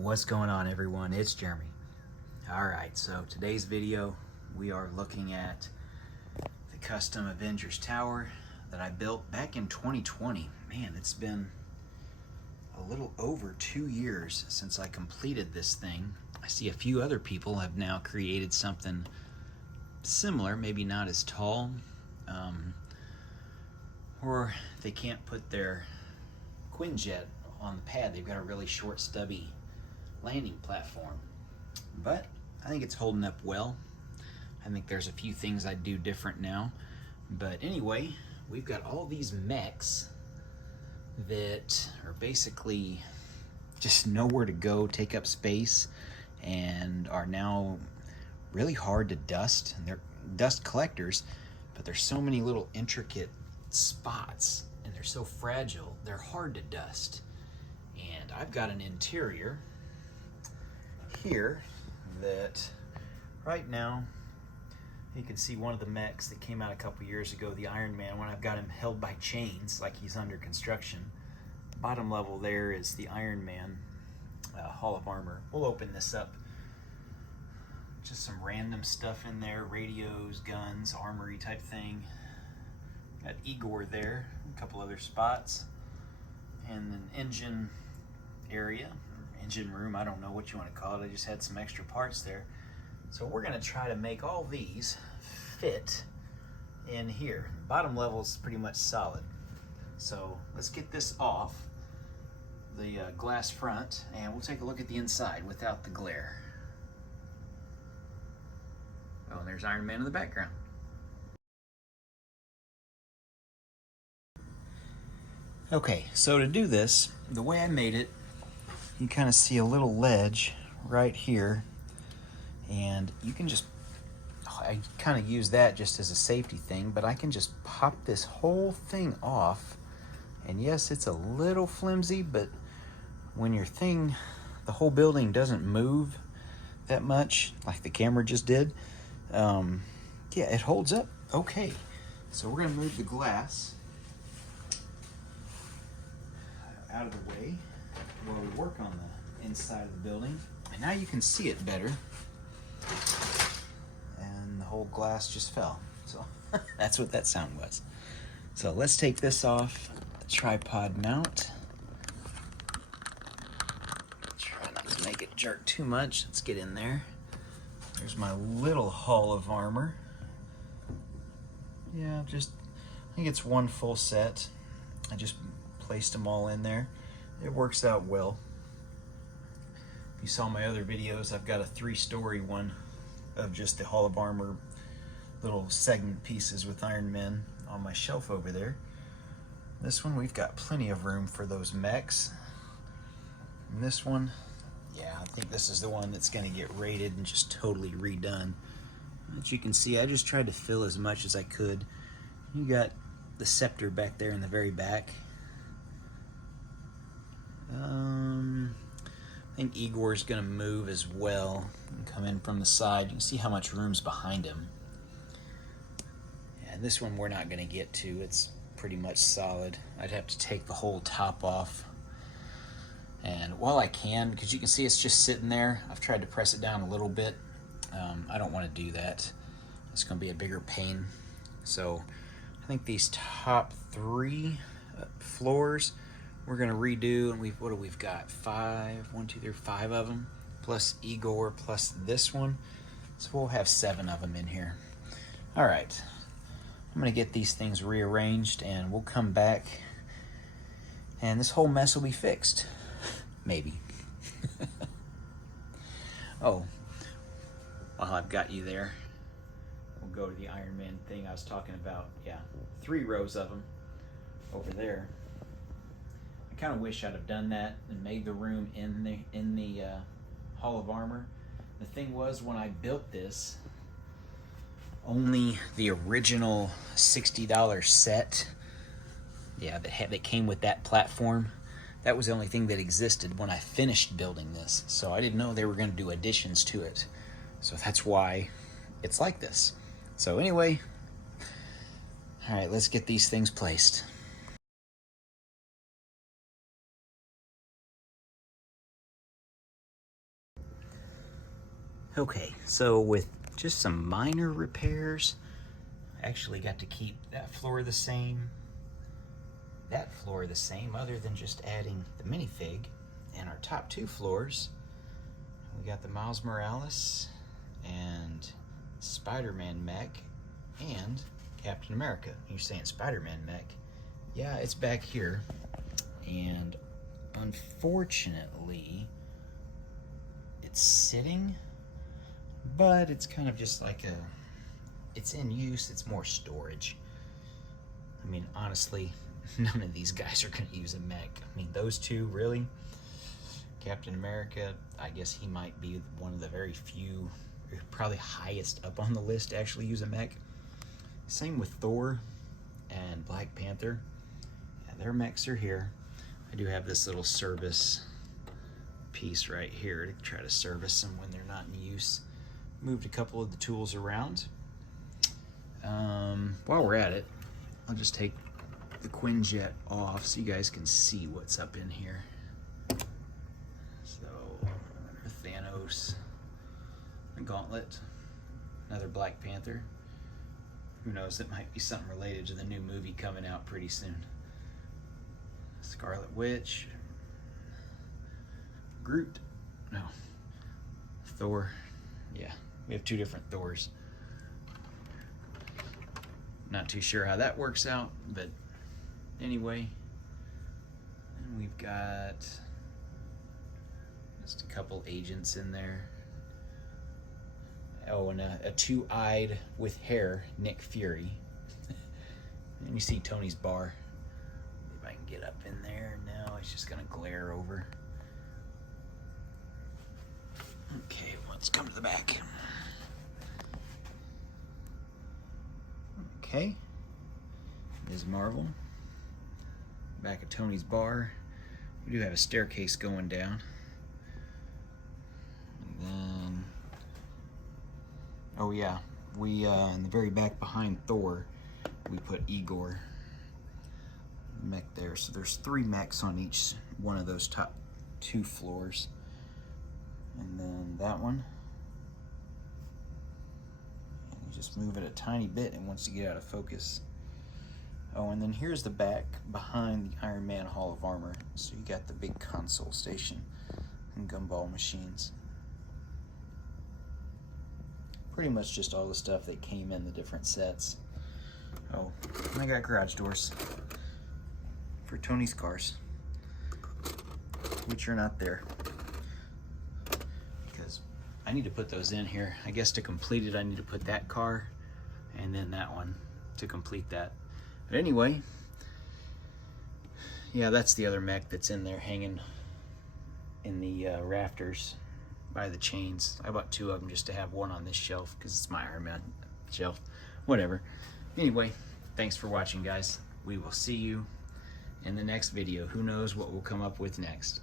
What's going on, everyone? It's Jeremy. Alright, so today's video we are looking at the custom Avengers Tower that I built back in 2020. Man, it's been a little over 2 years since I completed this thing. I see a few other people have now created something similar, maybe not as tall, or they can't put their Quinjet on the pad. They've got a really short, stubby landing platform, but I think it's holding up well. I think there's a few things I'd do different now, but anyway, we've got all these mechs that are basically just nowhere to go, take up space, and are now really hard to dust. And they're dust collectors, but there's so many little intricate spots and they're so fragile, they're hard to dust. And I've got an interior here that right now you can see one of the mechs that came out a couple years ago, the Iron Man one. I've got him held by chains like he's under construction. Bottom level there is the Iron Man Hall of Armor. We'll open this up. Just some random stuff in there, radios, guns, armory type thing. Got Igor there, a couple other spots, and an engine area, engine room, I don't know what you want to call it. I just had some extra parts there. So we're going to try to make all these fit in here. The bottom level is pretty much solid. So let's get this off the glass front and we'll take a look at the inside without the glare. Oh, and there's Iron Man in the background. Okay, so to do this, the way I made it, you kind of see a little ledge right here, and you can just, I kind of use that just as a safety thing, but I can just pop this whole thing off. And yes, it's a little flimsy, but when your thing, the whole building doesn't move that much, like the camera just did, yeah, it holds up okay. So we're gonna move the glass out of the way while we work on the inside of the building. And now you can see it better. And the whole glass just fell. So that's what that sound was. So let's take this off the tripod mount. Try not to make it jerk too much. Let's get in there. There's my little Hall of Armor. Yeah, I think it's one full set. I just placed them all in there. It works out well. If you saw my other videos, I've got a 3-story one of just the Hall of Armor little segment pieces with Iron Man on my shelf over there. This one, we've got plenty of room for those mechs. And this one, yeah, I think this is the one that's going to get raided and just totally redone. As you can see, I just tried to fill as much as I could. You got the scepter back there in the very back. I think Igor's gonna move as well and come in from the side. You can see how much room's behind him. And this one we're not gonna get to. It's pretty much solid. I'd have to take the whole top off. And while I can, because you can see it's just sitting there, I've tried to press it down a little bit. I don't want to do that. It's gonna be a bigger pain. So I think these top 3 floors we're gonna redo, and what do we've got? 5, 1, 2, 3, 5 of them, plus Igor, plus this one. So we'll have 7 of them in here. All right, I'm gonna get these things rearranged and we'll come back and this whole mess will be fixed. Maybe. Oh, while I've got you there, we'll go to the Iron Man thing I was talking about. Yeah, 3 rows of them over there. I kind of wish I'd have done that and made the room in the Hall of Armor. The thing was, when I built this, only the original $60 set, yeah, that came with that platform, that was the only thing that existed when I finished building this. So I didn't know they were going to do additions to it. So that's why it's like this. So anyway, all right, let's get these things placed. Okay, so with just some minor repairs, I actually got to keep that floor the same, that floor the same, other than just adding the minifig. And our top 2 floors, we got the Miles Morales and Spider-Man mech and Captain America. You're saying Spider-Man mech? Yeah, it's back here. And unfortunately, it's sitting, but it's kind of just like it's in use, it's more storage. I mean, honestly, none of these guys are gonna use a mech. I mean, those 2, really? Captain America, I guess he might be one of the very few, probably highest up on the list to actually use a mech. Same with Thor and Black Panther. Yeah, their mechs are here. I do have this little service piece right here to try to service them when they're not in use. Moved a couple of the tools around. While we're at it, I'll just take the Quinjet off so you guys can see what's up in here. So, Thanos, a gauntlet, another Black Panther. Who knows, it might be something related to the new movie coming out pretty soon. Scarlet Witch, Groot, no, Thor. Yeah, we have 2 different Thors. Not too sure how that works out, but anyway. And we've got just a couple agents in there. Oh, and a 2-eyed with hair Nick Fury. And you see Tony's bar. If I can get up in there. No, it's just gonna glare over. Okay, let's come to the back. Okay, Ms. Marvel. Back at Tony's bar. We do have a staircase going down. And then, oh yeah, we in the very back behind Thor, we put Igor mech there. So there's 3 mechs on each one of those top 2 floors. And then that one. And you just move it a tiny bit and once you get out of focus. Oh, and then here's the back behind the Iron Man Hall of Armor. So you got the big console station and gumball machines. Pretty much just all the stuff that came in the different sets. Oh, I got garage doors for Tony's cars, which are not there because I need to put those in here. I guess to complete it, I need to put that car and then that one to complete that. But anyway, yeah, that's the other mech that's in there hanging in the rafters by the chains. I bought 2 of them just to have one on this shelf because it's my Iron Man shelf. Whatever. Anyway, thanks for watching, guys. We will see you in the next video. Who knows what we'll come up with next.